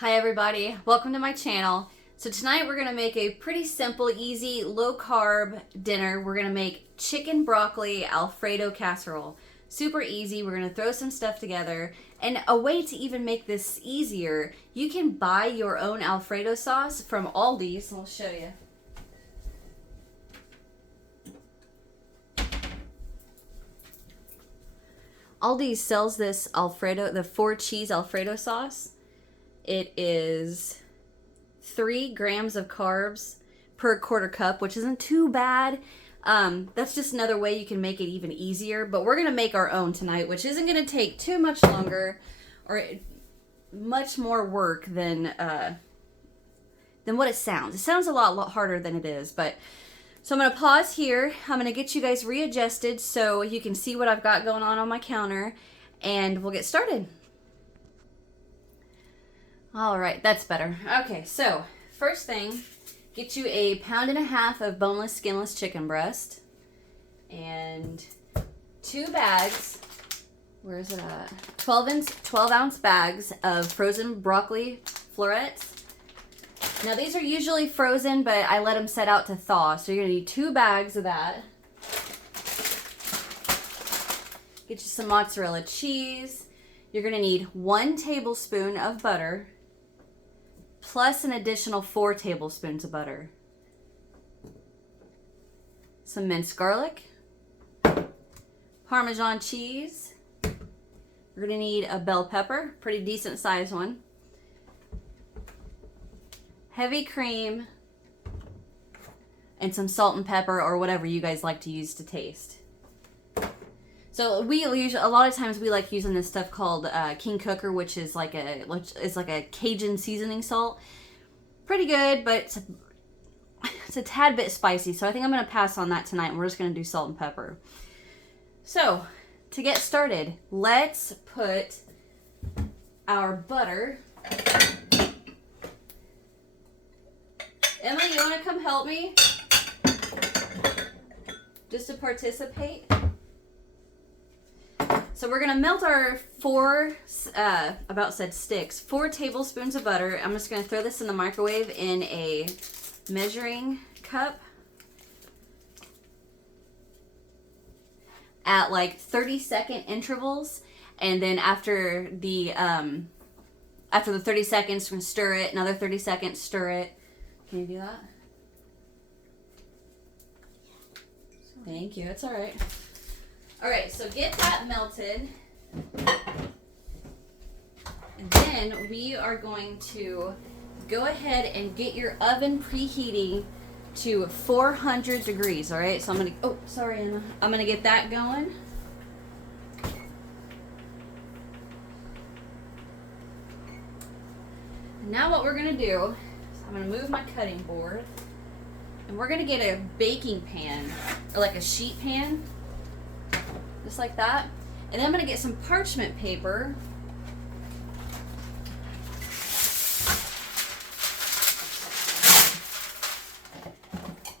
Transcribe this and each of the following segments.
Hi everybody, welcome to my channel. So tonight we're gonna make a pretty simple, easy, low carb dinner. We're gonna make chicken broccoli Alfredo casserole. Super easy, we're gonna throw some stuff together. And a way to even make this easier, you can buy your own Alfredo sauce from Aldi. So I'll show you. Aldi sells this Alfredo, the 4 cheese Alfredo sauce. It is 3 grams of carbs per quarter cup, which isn't too bad. That's just another way you can make it even easier. But we're going to make our own tonight, which isn't going to take too much longer or much more work than what it sounds. It sounds a lot harder than it is. But so I'm going to pause here. I'm going to get you guys readjusted so you can see what I've got going on my counter. And we'll get started. All right, that's better. Okay, so first thing, get you a 1.5 pounds of boneless, skinless chicken breast and 2 bags. Where is it at? 12 ounce bags of frozen broccoli florets. Now these are usually frozen, but I let them set out to thaw. So you're gonna need 2 bags of that. Get you some mozzarella cheese. You're gonna need 1 tablespoon of butter, plus an additional 4 tablespoons of butter. Some minced garlic, Parmesan cheese. We're gonna need a bell pepper, pretty decent size one. Heavy cream, and some salt and pepper or whatever you guys like to use to taste. So we usually, a lot of times we like using this stuff called King Cooker, which is like a Cajun seasoning salt. Pretty good, but it's a tad bit spicy. So I think I'm going to pass on that tonight, and we're just going to do salt and pepper. So to get started, let's put our butter. Emma, you want to come help me? Just to participate. So we're going to melt our 4 tablespoons of butter. I'm just going to throw this in the microwave in a measuring cup at like 30-second intervals. And then after the 30 seconds, we're going to stir it. Another 30 seconds, stir it. Can you do that? Thank you. It's all right. All right, so get that melted. And then we are going to go ahead and get your oven preheating to 400 degrees, all right? So I'm going to, oh, sorry, Emma. I'm going to get that going. Now what we're going to do is I'm going to move my cutting board. And we're going to get a baking pan, or like a sheet pan. Just like that. And then I'm going to get some parchment paper.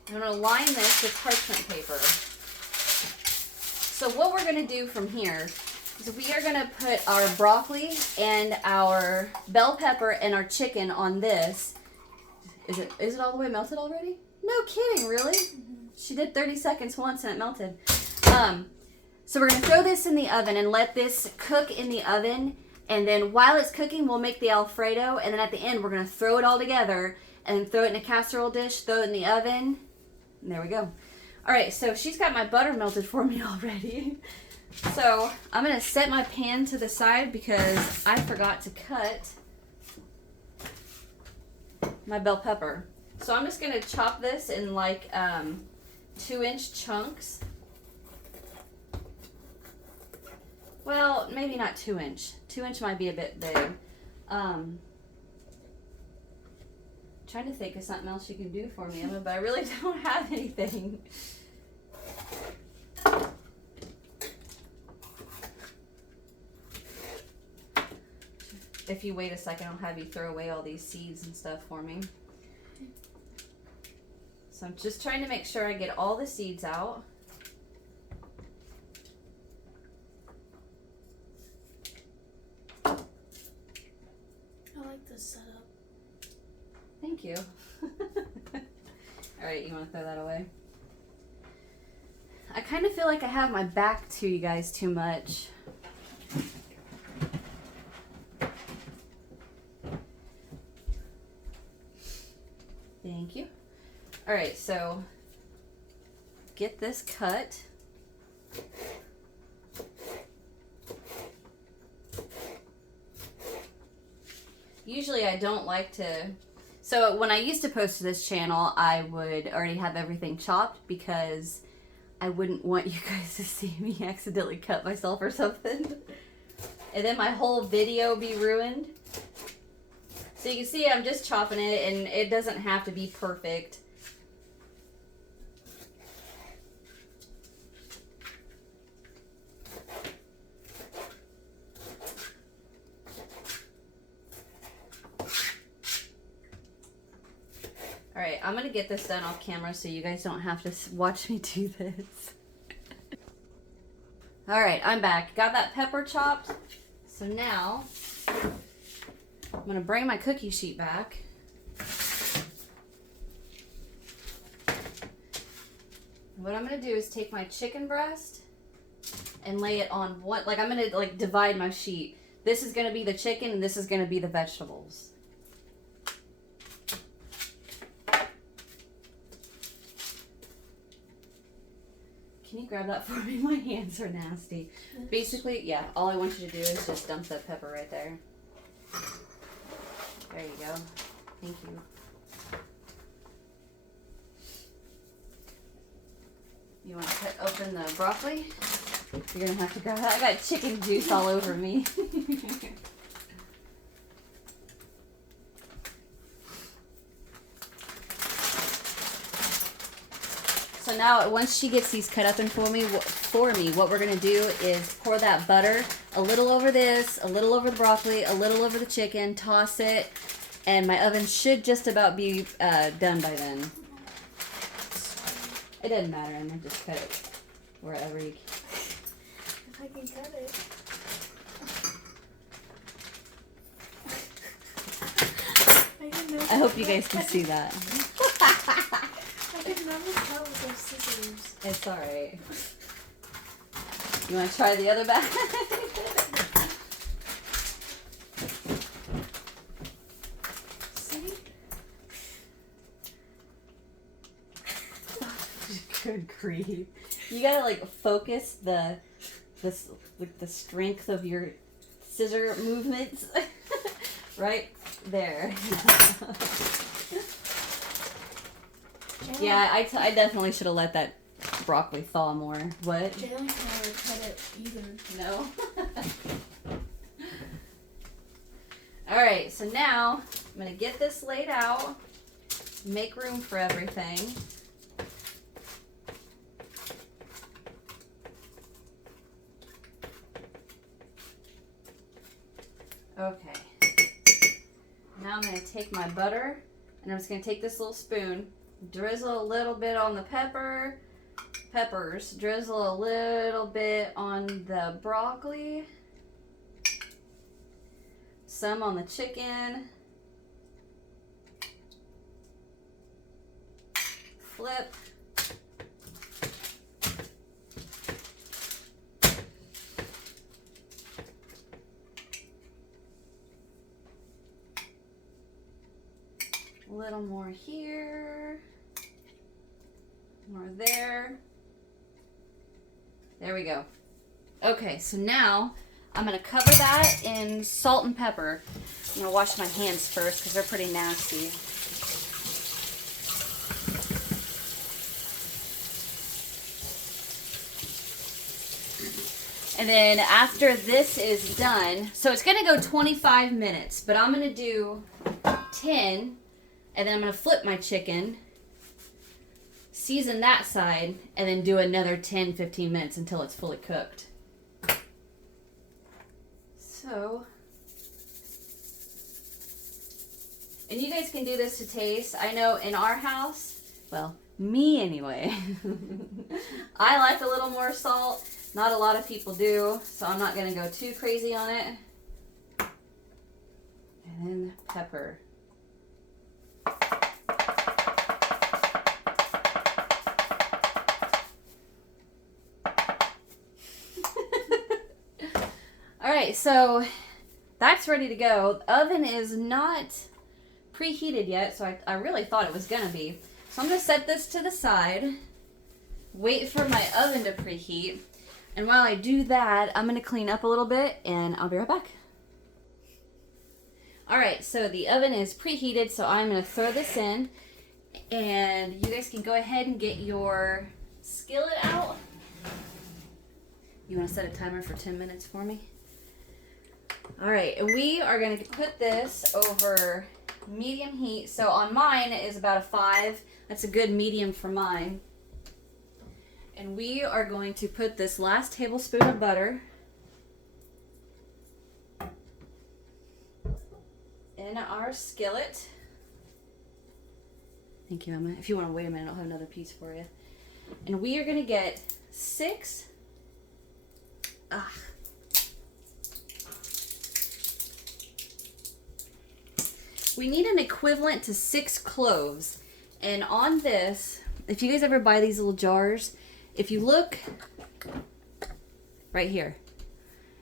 I'm going to line this with parchment paper. So what we're going to do from here is we are going to put our broccoli and our bell pepper and our chicken on this. Is it all the way melted already? No kidding, really? She did 30 seconds once and it melted. So we're going to throw this in the oven and let this cook in the oven. And then while it's cooking, we'll make the Alfredo. And then at the end, we're going to throw it all together and throw it in a casserole dish, throw it in the oven. And there we go. All right, so she's got my butter melted for me already. So I'm going to set my pan to the side because I forgot to cut my bell pepper. So I'm just going to chop this in like 2-inch chunks. Well, maybe not 2-inch. 2-inch might be a bit big. Trying to think of something else you can do for me, Emma, but I really don't have anything. If you wait a second, I'll have you throw away all these seeds and stuff for me. So I'm just trying to make sure I get all the seeds out. I like the good setup. Thank you. Alright, you want to throw that away? I kind of feel like I have my back to you guys too much. Thank you. Alright, so get this cut. Usually I don't like to... So when I used to post to this channel, I would already have everything chopped because I wouldn't want you guys to see me accidentally cut myself or something. And then my whole video be ruined. So you can see I'm just chopping it, and it doesn't have to be perfect. Alright, I'm going to get this done off camera so you guys don't have to watch me do this. Alright, I'm back. Got that pepper chopped. So now, I'm going to bring my cookie sheet back. What I'm going to do is take my chicken breast and lay it on one, like I'm going to like divide my sheet. This is going to be the chicken and this is going to be the vegetables. Can you grab that for me? My hands are nasty. Basically, yeah, all I want you to do is just dump the pepper right there. There you go. Thank you. You want to cut open the broccoli? You're going to have to grab that. I got chicken juice all over me. So now, once she gets these cut up and for me, what we're going to do is pour that butter a little over this, a little over the broccoli, a little over the chicken, toss it, and my oven should just about be done by then. It doesn't matter, I'm going to just cut it wherever you can. If I can cut it. I hope you guys can see that. I can never tell with those scissors. It's alright. You want to try the other bag? See? Good grief. You gotta like focus the strength of your scissor movements right there. Yeah, I definitely should have let that broccoli thaw more. What? Jalen can never cut it either. No. Alright, so now I'm going to get this laid out, make room for everything. Okay. Now I'm going to take my butter, and I'm just going to take this little spoon, drizzle a little bit on the peppers, drizzle a little bit on the broccoli, some on the chicken, flip, a little more here, more there. There we go. Okay, so now I'm going to cover that in salt and pepper. I'm going to wash my hands first because they're pretty nasty. And then after this is done, so it's going to go 25 minutes, but I'm going to do 10, and then I'm going to flip my chicken, season that side, and then do another 10-15 minutes until it's fully cooked. So, and you guys can do this to taste. I know in our house, well, me anyway, I like a little more salt. Not a lot of people do, so I'm not going to go too crazy on it. And then pepper. All right, so that's ready to go. The oven is not preheated yet, so I really thought it was gonna be. So I'm gonna set this to the side, wait for my oven to preheat, and while I do that, I'm gonna clean up a little bit and I'll be right back. All right, so the oven is preheated, so I'm gonna throw this in, and you guys can go ahead and get your skillet out. You wanna set a timer for 10 minutes for me? All right, and we are gonna put this over medium heat. So on mine it is about a 5. That's a good medium for mine. And we are going to put this last tablespoon of butter in our skillet. Thank you, Emma. If you want to wait a minute, I'll have another piece for you. And we are going to get 6. We need an equivalent to 6 cloves. And on this, if you guys ever buy these little jars, if you look right here,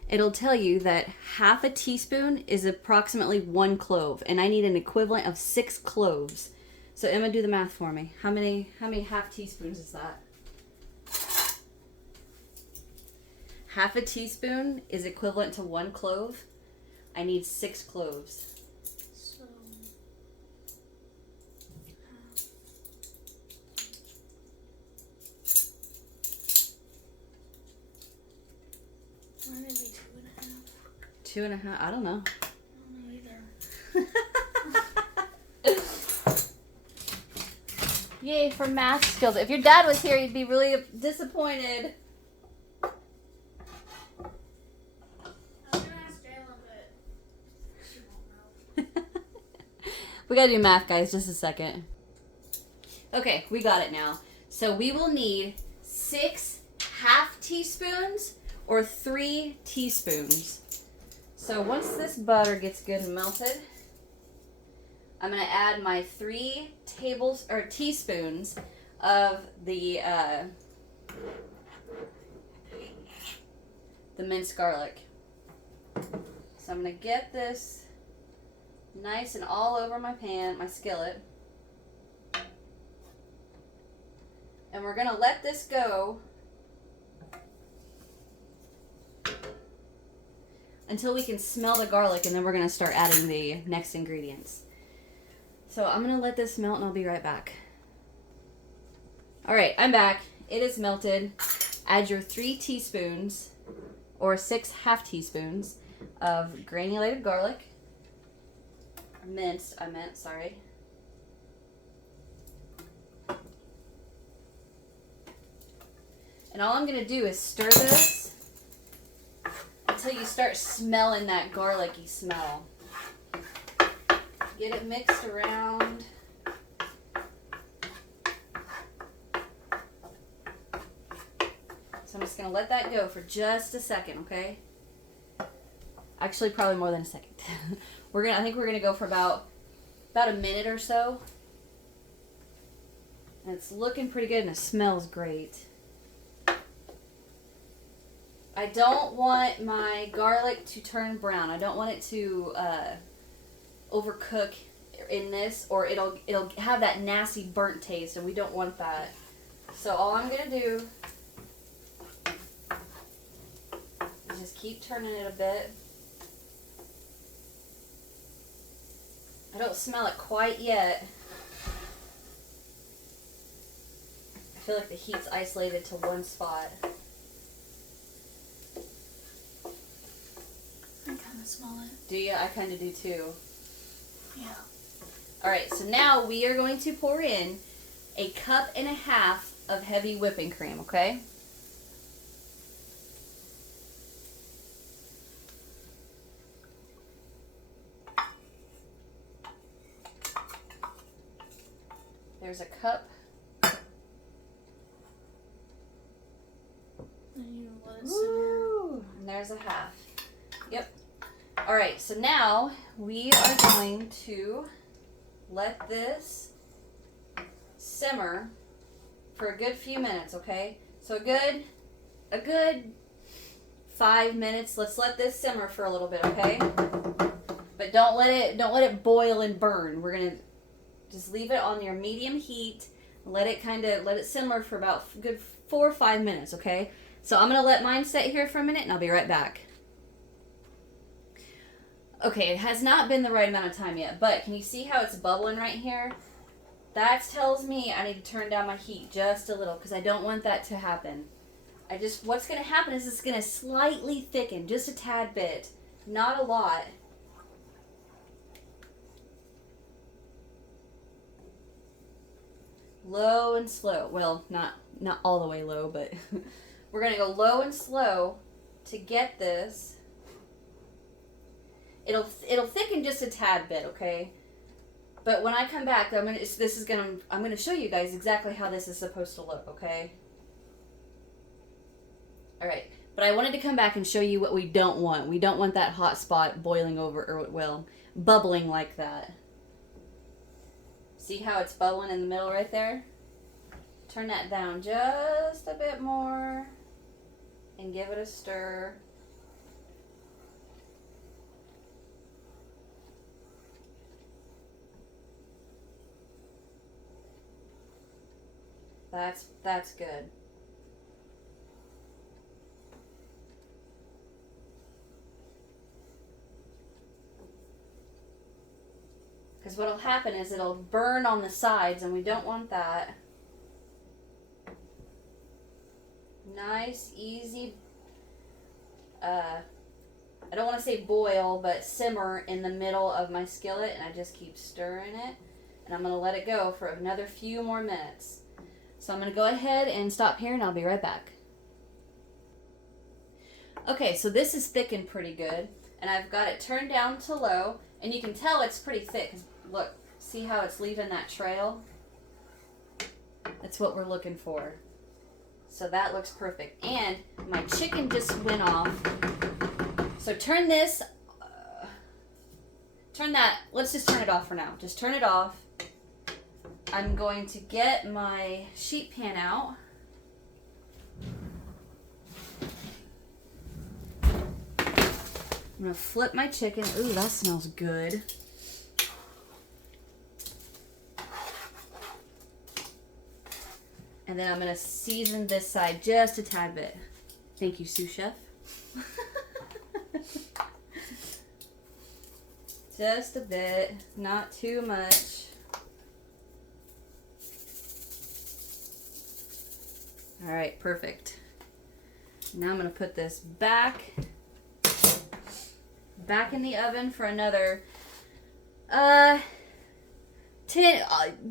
it'll tell you that half a teaspoon is approximately 1 clove, and I need an equivalent of 6 cloves. So Emma, do the math for me. How many half teaspoons is that? Half a teaspoon is equivalent to 1 clove. I need 6 cloves. So, why did it be 2.5? 2.5? I don't know. I don't know either. Yay for math skills. If your dad was here, he'd be really disappointed. I'm gonna ask Jayla, but she won't know. We gotta do math, guys. Just a second. Okay, we got it now. So we will need 6 half teaspoons or 3 teaspoons. So once this butter gets good and melted, I'm gonna add my 3 teaspoons of the minced garlic. So I'm gonna get this nice and all over my pan, my skillet. And we're gonna let this go until we can smell the garlic, and then we're gonna start adding the next ingredients. So I'm gonna let this melt and I'll be right back. All right, I'm back. It is melted. Add your 3 teaspoons or 6 half teaspoons of granulated garlic. Minced, I meant, sorry. And all I'm gonna do is stir this until you start smelling that garlicky smell. Get it mixed around. So I'm just gonna let that go for just a second, okay? Actually, probably more than a second. I think we're gonna go for about a minute or so. And it's looking pretty good and it smells great. I don't want my garlic to turn brown. I don't want it to overcook in this, or it'll have that nasty burnt taste, and we don't want that. So all I'm gonna do is just keep turning it a bit. I don't smell it quite yet. I feel like the heat's isolated to one spot. I kind of smell it. Do you? I kind of do too. Yeah. Alright, so now we are going to pour in 1.5 cups of heavy whipping cream, okay? There's a cup. And you let it simmer. Woo! And there's a half. Yep. All right, so now we are going to let this simmer for a good few minutes, okay? So a good 5 minutes. Let's let this simmer for a little bit, okay? But don't let it boil and burn. We're gonna just leave it on your medium heat. Let it simmer for about a good 4 or 5 minutes, okay? So I'm gonna let mine sit here for a minute, and I'll be right back. Okay, it has not been the right amount of time yet, but can you see how it's bubbling right here? That tells me I need to turn down my heat just a little because I don't want that to happen. What's going to happen is it's going to slightly thicken, just a tad bit, not a lot. Low and slow. Well, not all the way low, but we're going to go low and slow to get this. It'll thicken just a tad bit, okay? But when I come back, I'm gonna show you guys exactly how this is supposed to look, okay? All right, but I wanted to come back and show you what we don't want. We don't want that hot spot boiling over, or well, bubbling like that. See how it's bubbling in the middle right there? Turn that down just a bit more and give it a stir. That's good. Because what'll happen is it'll burn on the sides, and we don't want that. Nice, easy, I don't want to say boil, but simmer in the middle of my skillet, and I just keep stirring it. And I'm going to let it go for another few more minutes. So I'm going to go ahead and stop here, and I'll be right back. Okay, so this is thickened pretty good, and I've got it turned down to low, and you can tell it's pretty thick. Look, see how it's leaving that trail? That's what we're looking for. So that looks perfect. And my chicken just went off. So turn this, let's just turn it off for now. Just turn it off. I'm going to get my sheet pan out. I'm going to flip my chicken. Ooh, that smells good. And then I'm going to season this side just a tad bit. Thank you, sous chef. Just a bit, not too much. All right, perfect. Now I'm going to put this back in the oven for another 10,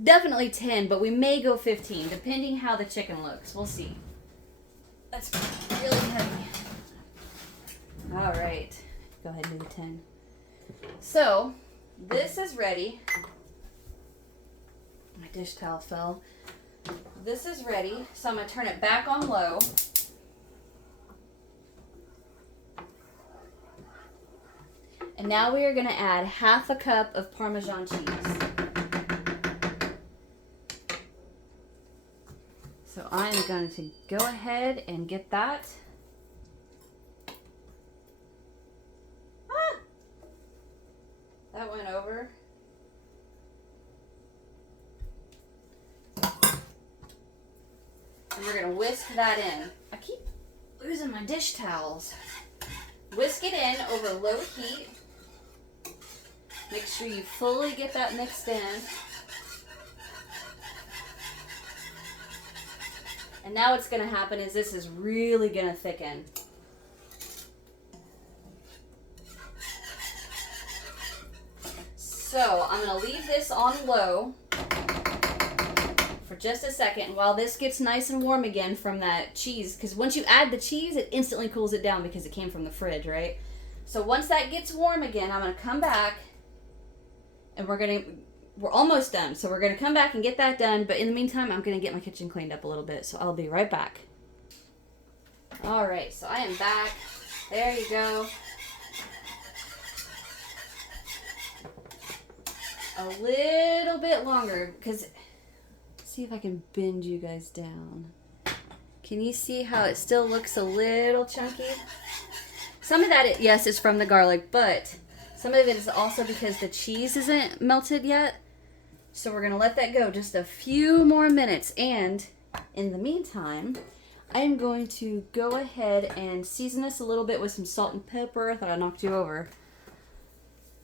definitely 10, but we may go 15, depending how the chicken looks. We'll see. That's really heavy. All right, go ahead and do the 10. So, this is ready. My dish towel fell. This is ready, so I'm going to turn it back on low. And now we are going to add half a cup of Parmesan cheese. So I'm going to go ahead and get that. Ah! That went over. And we're going to whisk that in. I keep losing my dish towels. Whisk it in over low heat. Make sure you fully get that mixed in. And now what's going to happen is this is really going to thicken. So I'm going to leave this on low for just a second while this gets nice and warm again from that cheese. Because once you add the cheese, it instantly cools it down because it came from the fridge, right? So once that gets warm again, I'm going to come back and we're almost done. So we're going to come back and get that done. But in the meantime, I'm going to get my kitchen cleaned up a little bit. So I'll be right back. All right, so I am back. There you go. a little bit longer because see if I can bend you guys down. Can you see how it still looks a little chunky? Some of that, yes, is from the garlic, but some of it is also because the cheese isn't melted yet. So we're going to let that go just a few more minutes. And in the meantime, I am going to go ahead and season this a little bit with some salt and pepper. I thought I knocked you over.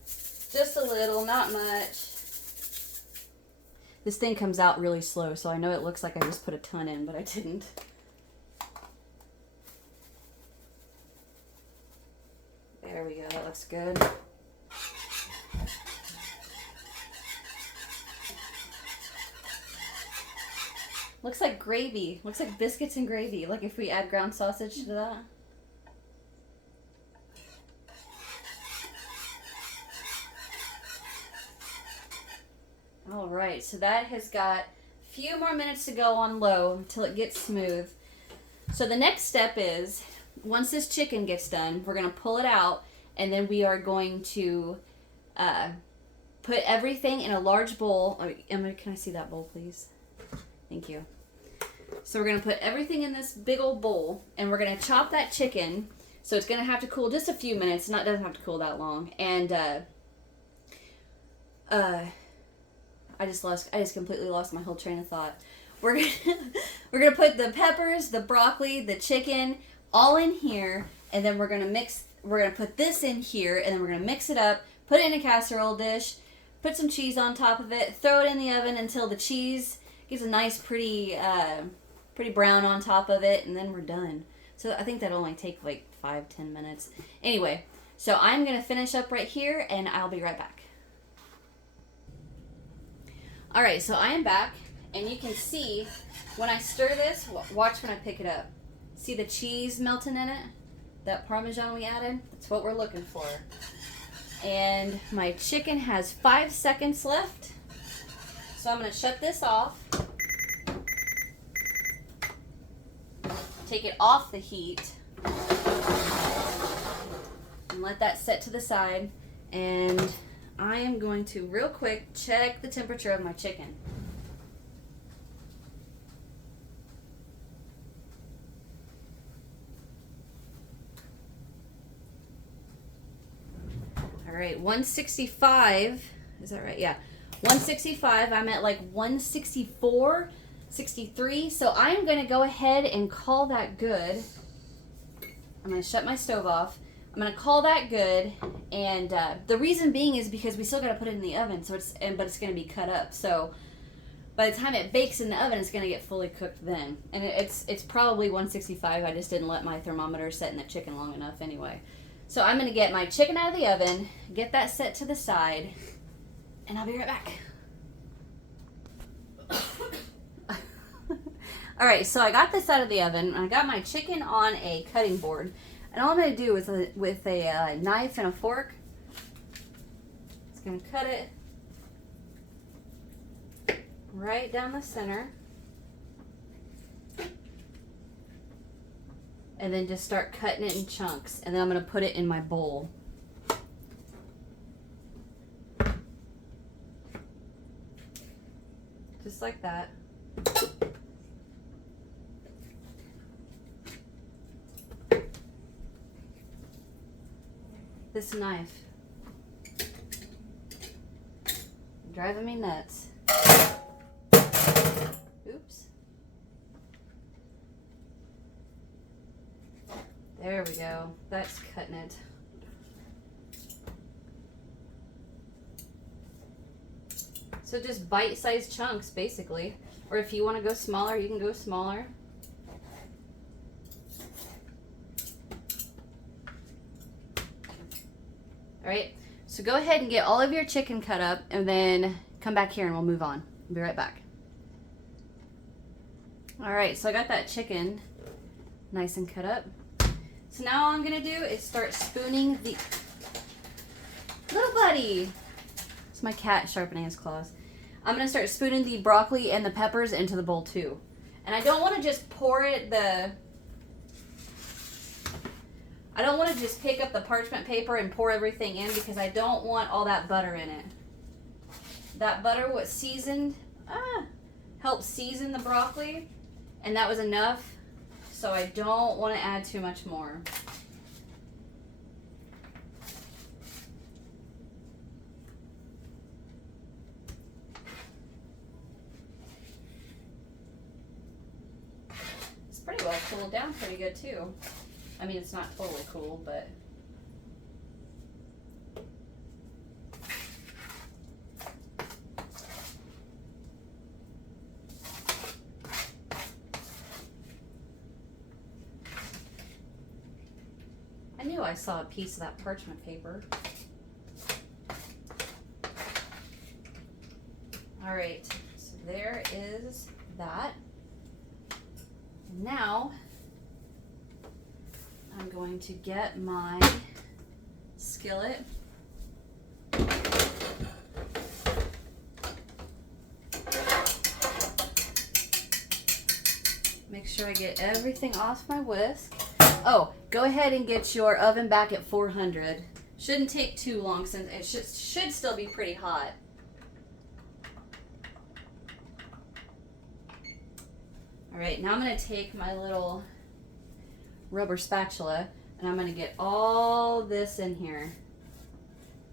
Just a little, not much. This thing comes out really slow, so I know it looks like I just put a ton in, but I didn't. There we go, that looks good. Looks like gravy. Looks like biscuits and gravy. Like if we add ground sausage to that. All right, so that has got a few more minutes to go on low until it gets smooth. So the next step is, once this chicken gets done, we're going to pull it out, and then we are going to put everything in a large bowl. Oh, Emma, can I see that bowl, please? Thank you. So we're going to put everything in this big old bowl, and we're going to chop that chicken. So it's going to have to cool just a few minutes. It doesn't have to cool that long. And I just completely lost my whole train of thought. We're gonna put the peppers, the broccoli, the chicken all in here, and then we're gonna put this in here, and then we're gonna mix it up, put it in a casserole dish, put some cheese on top of it, throw it in the oven until the cheese gets a nice pretty brown on top of it, and then we're done. So I think that'll only take like 5-10 minutes. Anyway, so I'm gonna finish up right here, and I'll be right back. All right, so I am back, and you can see when I stir this, watch when I pick it up. See the cheese melting in it? That Parmesan we added? That's what we're looking for. And my chicken has 5 seconds left. So I'm gonna shut this off. Take it off the heat. And let that set to the side. And I am going to real quick check the temperature of my chicken. All right, 165. Is that right? Yeah. 165. I'm at like 164, 63. So I'm going to go ahead and call that good. I'm going to shut my stove off. I'm gonna call that good, and the reason being is because we still gotta put it in the oven, so but it's gonna be cut up. So by the time it bakes in the oven, it's gonna get fully cooked then, and it's probably 165. I just didn't let my thermometer set in the chicken long enough anyway. So I'm gonna get my chicken out of the oven, get that set to the side, and I'll be right back. All right, so I got this out of the oven, and I got my chicken on a cutting board. And all I'm going to do is with a knife and a fork, it's going to cut it right down the center. And then just start cutting it in chunks. And then I'm going to put it in my bowl. Just like that. This knife driving me nuts. Oops. There we go. That's cutting it. So just bite-sized chunks, basically. Or if you want to go smaller, you can go smaller. Alright, so go ahead and get all of your chicken cut up, and then come back here and we'll move on. I'll be right back. Alright, so I got that chicken nice and cut up. So now all I'm going to do is start spooning the... Little buddy! It's my cat sharpening his claws. I'm going to start spooning the broccoli and the peppers into the bowl too. And I don't want to just pour it I don't want to just pick up the parchment paper and pour everything in because I don't want all that butter in it. that butter was seasoned, helped season the broccoli, and that was enough, so I don't want to add too much more. It's pretty well cooled down pretty good too. I mean, it's not totally cool, but I knew I saw a piece of that parchment paper. All right, so there is that. Now, I'm going to get my skillet. Make sure I get everything off my whisk. Oh, go ahead and get your oven back at 400. Shouldn't take too long since it should still be pretty hot. All right, now I'm going to take my little rubber spatula and I'm going to get all this in here.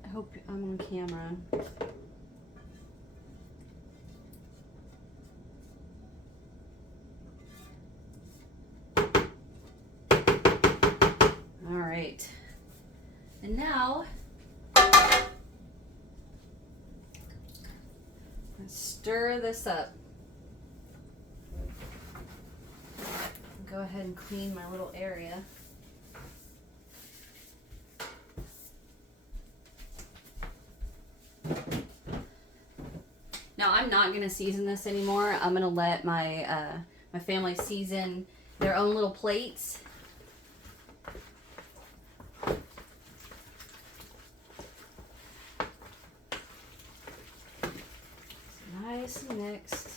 I hope I'm on camera. All right, and now let's stir this up. Go ahead and clean my little area. Now I'm not gonna season this anymore. I'm gonna let my my family season their own little plates. Nice and mixed.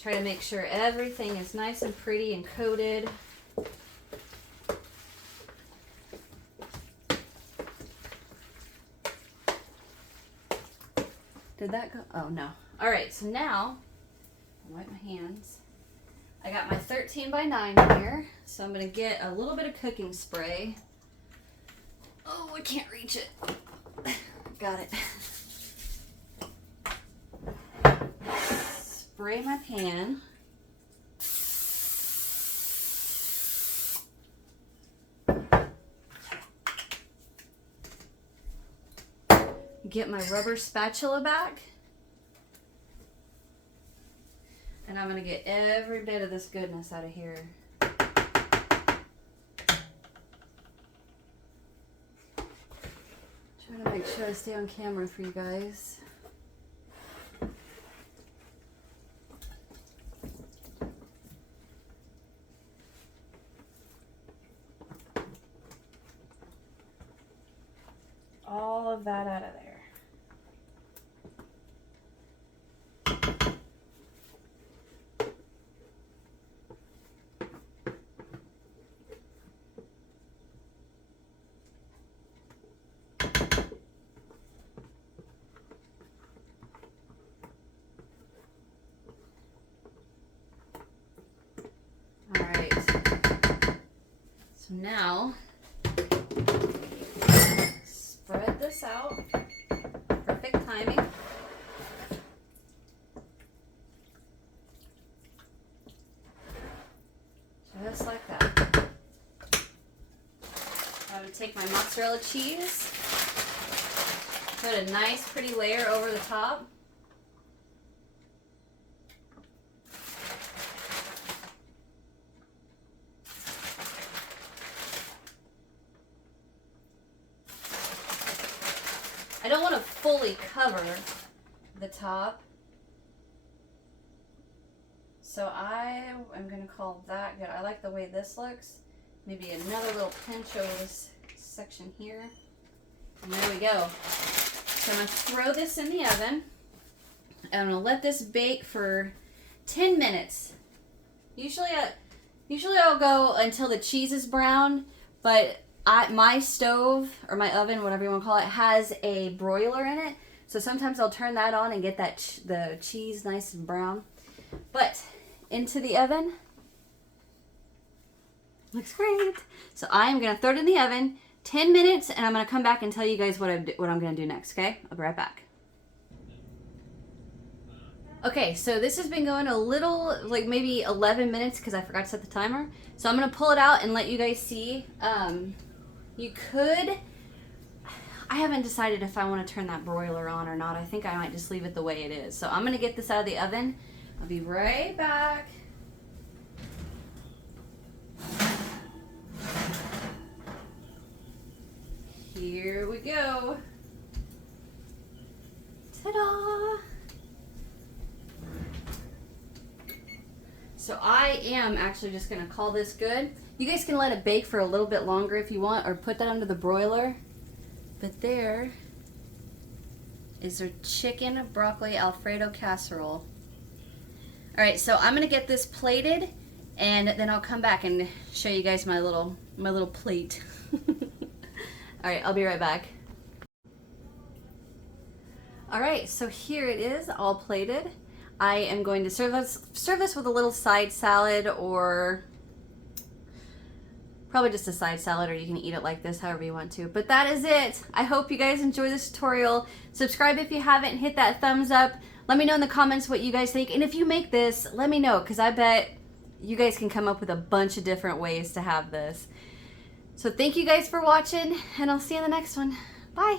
Try to make sure everything is nice and pretty and coated. Did that go? Oh no. All right, so now I'll wipe my hands. I got my 13 by 9 here, so I'm gonna get a little bit of cooking spray. Oh, I can't reach it. Got it. Spray my pan. Get my rubber spatula back. And I'm going to get every bit of this goodness out of here. Trying to make sure I stay on camera for you guys. All of that out of there. All right. So now spread this out. Perfect timing. Just like that. I'm going to take my mozzarella cheese, put a nice pretty layer over the top. I don't want to fully cover the top, so I am going to call that good. I like the way this looks. Maybe another little pinch over this section here. And there we go. So I'm going to throw this in the oven. And I'm going to let this bake for 10 minutes. Usually I'll go until the cheese is brown, but my stove or my oven, whatever you want to call it, has a broiler in it. So sometimes I'll turn that on and get that the cheese nice and brown. But into the oven. Looks great. So I am going to throw it in the oven 10 minutes and I'm going to come back and tell you guys what I'm going to do next, okay? I'll be right back. Okay, so this has been going a little, like maybe 11 minutes because I forgot to set the timer. So I'm going to pull it out and let you guys see. You could, I haven't decided if I want to turn that broiler on or not. I think I might just leave it the way it is. So I'm going to get this out of the oven. I'll be right back. Here we go. Ta-da! So I am actually just going to call this good. You guys can let it bake for a little bit longer if you want, or put that under the broiler. But there is our chicken broccoli Alfredo casserole. All right, so I'm going to get this plated, and then I'll come back and show you guys my little plate. All right, I'll be right back. All right, so here it is, all plated. I am going to serve this with a little side salad, or probably just a side salad, or you can eat it like this, however you want to. But that is it. I hope you guys enjoy this tutorial. Subscribe if you haven't, hit that thumbs up. Let me know in the comments what you guys think. And if you make this, let me know, because I bet you guys can come up with a bunch of different ways to have this. So thank you guys for watching, and I'll see you in the next one. Bye.